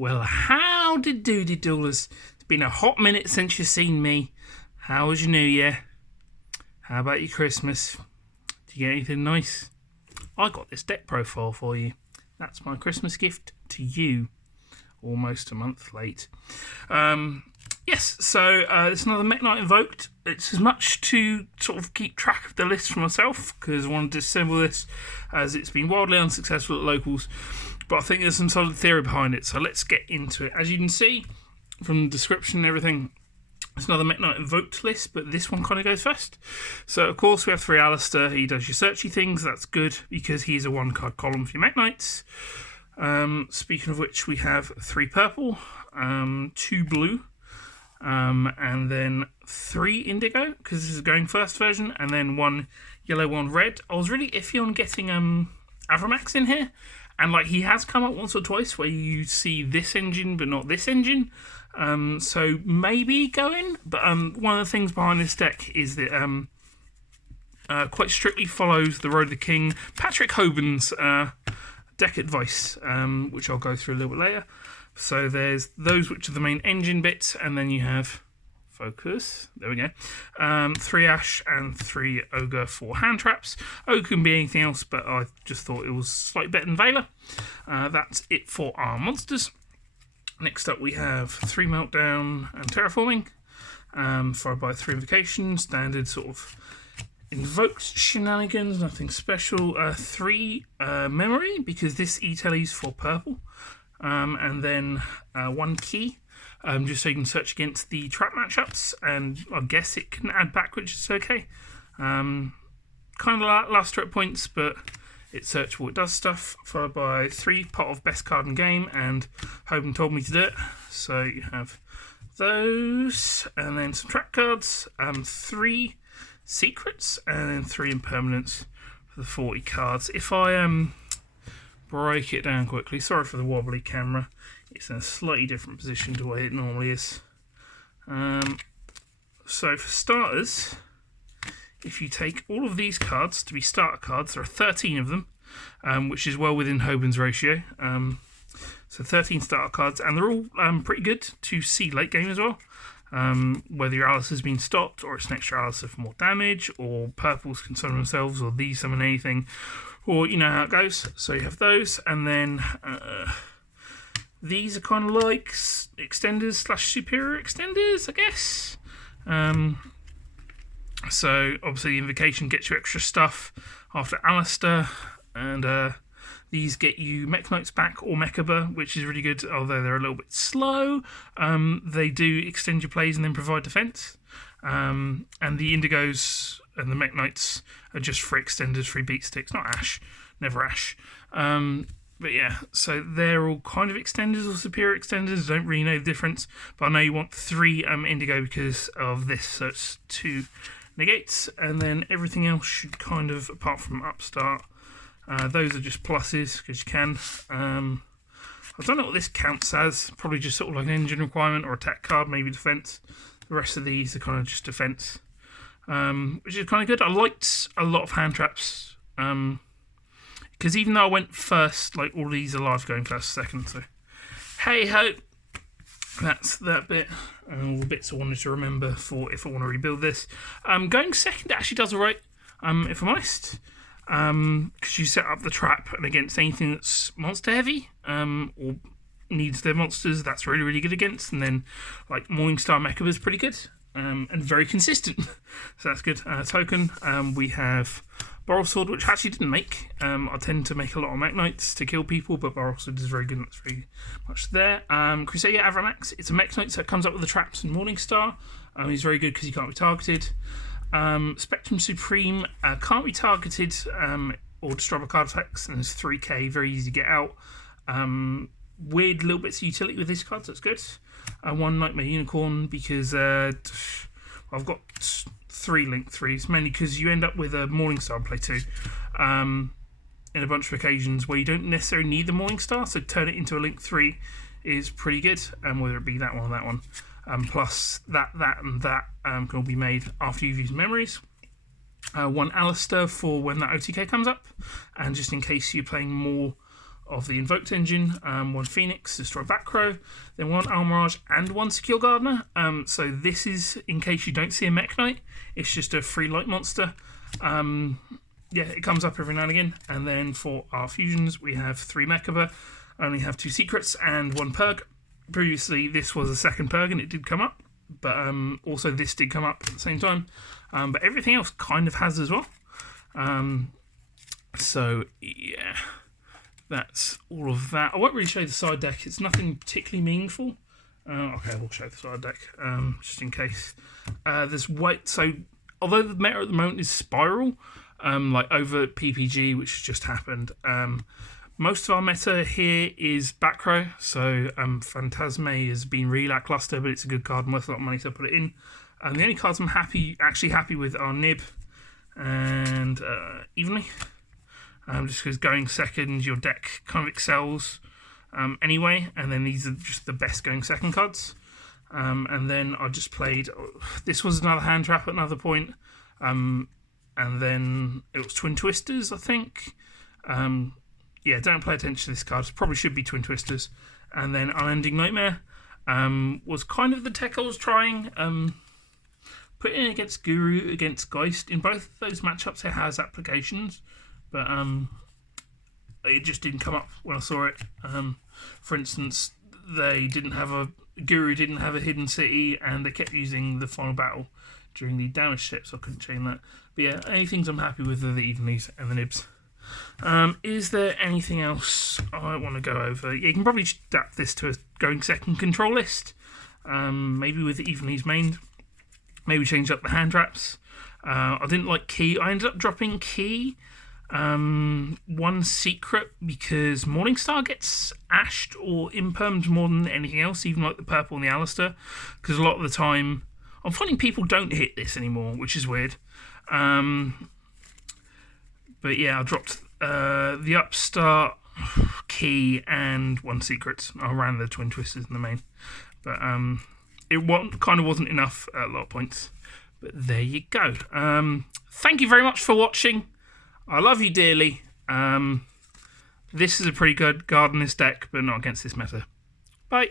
Well, howdy doody doodles. It's been a hot minute since you've seen me. How was your New Year? How about your Christmas? Did you get anything nice? I got this deck profile for you. That's my Christmas gift to you. Almost a month late. Yes, so it's another Mech Knight Invoked. It's as much to sort of keep track of the list for myself, because I wanted to assemble this as it's been wildly unsuccessful at locals. But I think there's some solid theory behind it, so let's get into it. As you can see from the description and everything, it's another Mech Knight Invoked list, but this one kind of goes first. So, of course, we have 3 Alister. He does your searchy things. That's good, because he's a 1-card column for your Mech Knights. Speaking of which, we have 3 purple, 2 blue, and then 3 indigo, because this is going first version, and then 1 yellow, 1 red. I was really iffy on getting Avramax in here, and like he has come up once or twice where you see this engine but not this engine, so maybe go in. But one of the things behind this deck is that quite strictly follows the Road of the King, Patrick Hoban's deck advice, which I'll go through a little bit later. So there's those which are the main engine bits, and then you have focus. There we go. 3 Ash and 3 Ogre for hand traps. Ogre can be anything else, but I just thought it was slightly better than Veiler. That's it for our monsters. Next up we have 3 Meltdown and Terraforming, followed by 3 Invocation, standard sort of invoked shenanigans, nothing special. 3 Memory, because this E-Telly's for purple. And then 1 Key, just so you can search against the trap matchups, and I guess it can add back, which is okay. Kind of lackluster at points, but it's searchable, it does stuff. Followed by 3 Pot of Best Card in Game, and Hoban told me to do it. So you have those, and then some trap cards, 3 Secrets, and then 3 Impermanents for the 40 cards. If I break it down quickly, sorry for the wobbly camera, it's in a slightly different position to where it normally is. So for starters, if you take all of these cards to be starter cards, there are 13 of them, which is well within Hoban's ratio. So 13 starter cards, and they're all pretty good to see late game as well. Whether your Alister's been stopped, or it's an extra Alister for more damage, or purples can summon themselves, or these summon anything, or you know how it goes. So you have those, and then these are kind of like extenders / superior extenders, I guess. So obviously the Invocation gets you extra stuff after Alister, and these get you Mech Knights back or Mechaba, which is really good, although they're a little bit slow. They do extend your plays and then provide defense. And the Indigos and the Mech Knights are just free extenders, free beat sticks, not Ash, never Ash. But yeah, so they're all kind of extenders or superior extenders. I don't really know the difference, but I know you want 3 Indigo because of this, so it's 2 negates, and then everything else should kind of, apart from Upstart, those are just pluses because you can. I don't know what this counts as, probably just sort of like an engine requirement or attack card, maybe defense. The rest of these are kind of just defense, which is kind of good. I liked a lot of hand traps, because even though I went first, like all these are live going first, second, so hey ho, that's that bit, and all the bits I wanted to remember for if I want to rebuild this. Going second actually does alright, if I'm honest, because you set up the trap, and against anything that's monster heavy, or needs their monsters, that's really, really good against. And then like Morningstar Mechaba is pretty good, and very consistent, so that's good. Token, we have Boral Sword, which I actually didn't make. I tend to make a lot of Mech Knights to kill people, but Boral Sword is very good, and that's very much there. Crusader Avramax, it's a Mech Knight, so it comes up with the traps and Morningstar. He's very good because he can't be targeted. Spectrum Supreme can't be targeted or destroy by card effects, and it's 3k, very easy to get out. Weird little bits of utility with these cards, that's good. 1 Nightmare Unicorn, because I've got 3 Link 3s, mainly because you end up with a Morningstar play too, in a bunch of occasions where you don't necessarily need the Morningstar, so turn it into a Link 3 is pretty good, whether it be that one or that one. Plus that and that can all be made after you've used memories. 1 Alister for when that OTK comes up, and just in case you're playing more of the invoked engine, 1 Phoenix, destroy back row, then 1 Almirage and 1 Secure Gardener. So this is in case you don't see a Mech Knight, it's just a free light monster. Yeah, it comes up every now and again. And then for our fusions, we have 3 Mechaba, only have 2 secrets and 1 Purg. Previously, this was a second Purg and it did come up, but also this did come up at the same time. But everything else kind of has as well. So yeah, that's all of that. I won't really show you the side deck. It's nothing particularly meaningful. Okay, we'll show the side deck just in case. There's weight. So although the meta at the moment is Spiral, like over PPG, which just happened, most of our meta here is back row. So Phantasme has been really lackluster, but it's a good card and worth a lot of money, so I put it in. And the only cards I'm actually happy with are Nib and Evenly. Just because going second, your deck kind of excels anyway, and then these are just the best going second cards. And then I just played, this was another hand trap at another point, and then it was Twin Twisters, I think. Yeah, don't pay attention to this card, probably should be Twin Twisters. And then Unending Nightmare was kind of the tech I was trying. Put in against Guru, against Geist. In both of those matchups it has applications, but it just didn't come up when I saw it. For instance, Guru didn't have a hidden city, and they kept using the final battle during the damage step, so I couldn't change that. But yeah, any things I'm happy with are the Evenlies and the Nibs. Is there anything else I want to go over? Yeah, you can probably adapt this to a going second control list, maybe with the Evenlies main. Maybe change up the hand traps. I didn't like Key. I ended up dropping Key, 1 secret, because Morningstar gets ashed or impermed more than anything else, even like the purple and the Alister, because a lot of the time I'm finding people don't hit this anymore, which is weird. But yeah, I dropped the Upstart, Key, and 1 secret. I ran the Twin Twisters in the main, but it kind of wasn't enough at a lot of points. But there you go. Thank you very much for watching. I love you dearly. This is a pretty good Gardeners deck, but not against this meta. Bye.